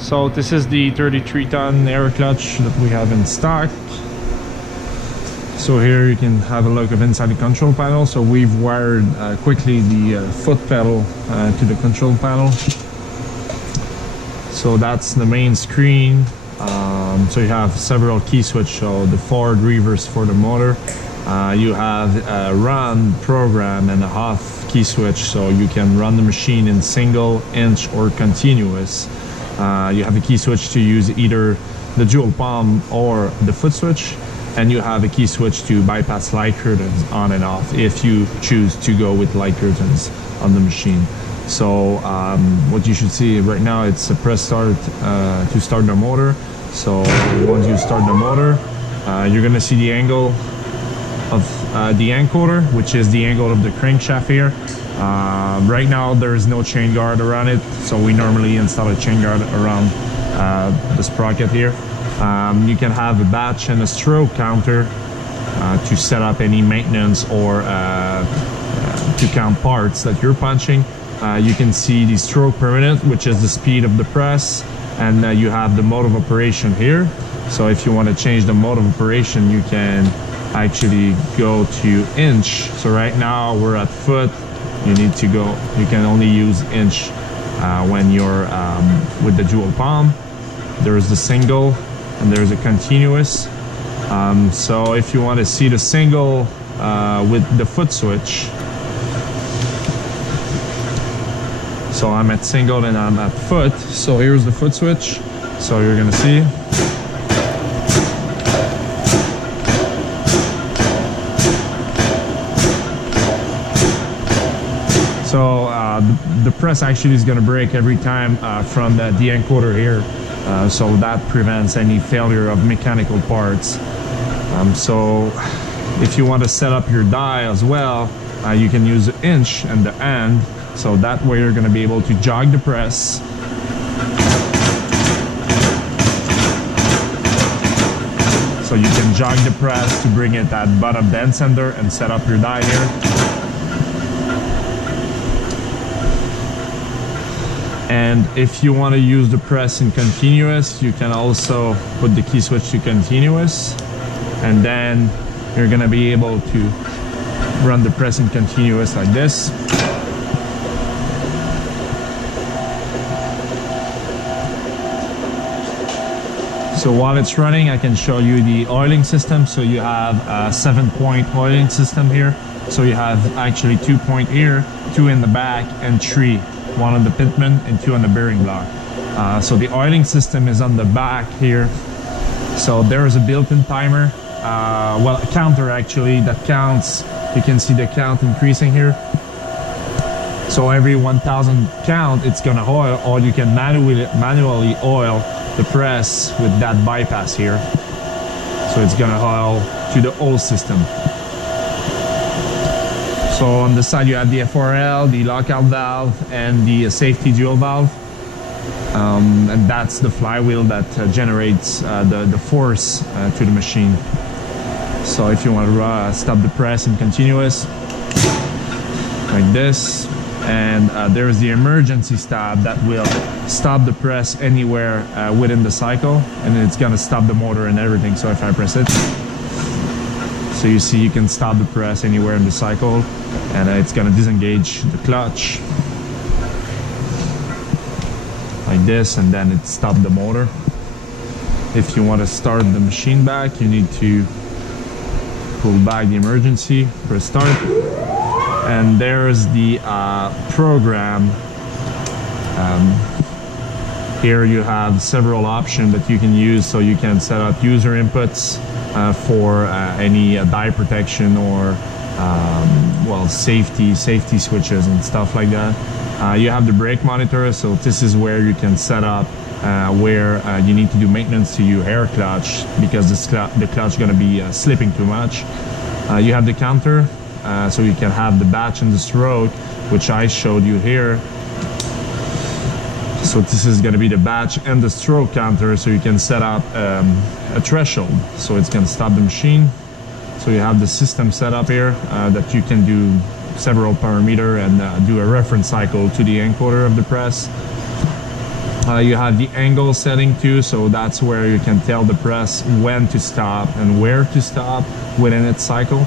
So this is the 33-ton air clutch that we have in stock. So here you can have a look of inside the control panel. So we've wired quickly the foot pedal to the control panel. So that's the main screen. So you have several key switch, so the forward, reverse for the motor. You have a run, program, and a off key switch, so you can run the machine in single, inch, or continuous. You have a key switch to use either the dual palm or the foot switch, and you have a key switch to bypass light curtains on and off if you choose to go with light curtains on the machine. So what you should see right now, it's a press start to start the motor. So once you start the motor, you're gonna see the angle of the encoder, which is the angle of the crankshaft here. Right now there is no chain guard around it, so we normally install a chain guard around the sprocket here. You can have a batch and a stroke counter to set up any maintenance or to count parts that you're punching. You can see the stroke per minute, which is the speed of the press, and you have the mode of operation here. So if you want to change the mode of operation, you can actually go to inch. So right now we're at foot. You need to go, you can only use inch when you're with the dual palm. There's the single and there's a continuous. So if you want to see the single with the foot switch, so I'm at single and I'm at foot. So here's the foot switch. So you're gonna see. So the press actually is gonna break every time from the encoder here. So that prevents any failure of mechanical parts. So if you want to set up your die as well, you can use the inch and the end. So that way you're going to be able to jog the press. So you can jog the press to bring it at bottom dead center and set up your die here. And if you want to use the press in continuous, you can also put the key switch to continuous, and then you're going to be able to run the press in continuous like this. So while it's running, I can show you the oiling system. So you have a 7-point oiling system here. So you have actually 2 point here, 2 in the back, and 3. 1 on the pitman and 2 on the bearing block. So the oiling system is on the back here. So there is a built-in timer, well, a counter actually that counts. You can see the count increasing here. So every 1,000 count, it's gonna oil, or you can manually oil the press with that bypass here. So it's gonna oil to the oil system. So on the side you have the FRL, the lockout valve, and the safety dual valve. And that's the flywheel that generates the force to the machine. So if you want to stop the press in continuous, like this, and there's the emergency stop that will stop the press anywhere within the cycle, and it's going to stop the motor and everything. So if I press it, so you see you can stop the press anywhere in the cycle, and it's going to disengage the clutch like this, and then it stops the motor. If you want to start the machine back, you need to pull back the emergency, press start, and there's the program. Here you have several options that you can use, so you can set up user inputs for any die protection or well, safety switches and stuff like that. You have the brake monitor, so this is where you can set up where you need to do maintenance to your air clutch, because the clutch is going to be slipping too much. You have the counter, so you can have the batch and the stroke, which I showed you here. So this is going to be the batch and the stroke counter, so you can set up a threshold, so it's going to stop the machine. So you have the system set up here that you can do several parameters and do a reference cycle to the encoder of the press. You have the angle setting too, so that's where you can tell the press when to stop and where to stop within its cycle.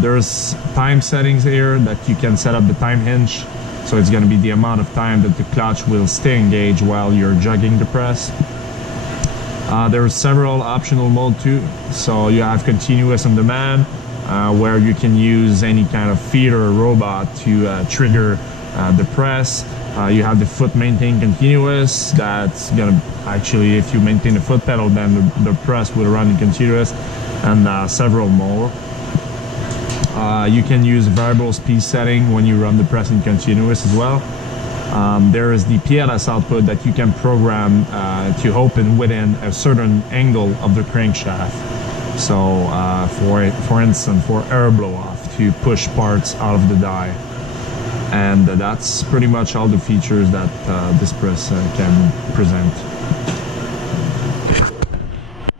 There's time settings here that you can set up the time hinge, so it's going to be the amount of time that the clutch will stay engaged while you're jugging the press. There's several optional modes too, so you have continuous on demand, where you can use any kind of feeder or robot to trigger the press. You have the foot maintain continuous. That's gonna actually, if you maintain the foot pedal, then the press will run in continuous, and several more. You can use variable speed setting when you run the press in continuous as well. There is the PLS output that you can program to open within a certain angle of the crankshaft. So for instance, for air blow off, to push parts out of the die. And that's pretty much all the features that this press can present.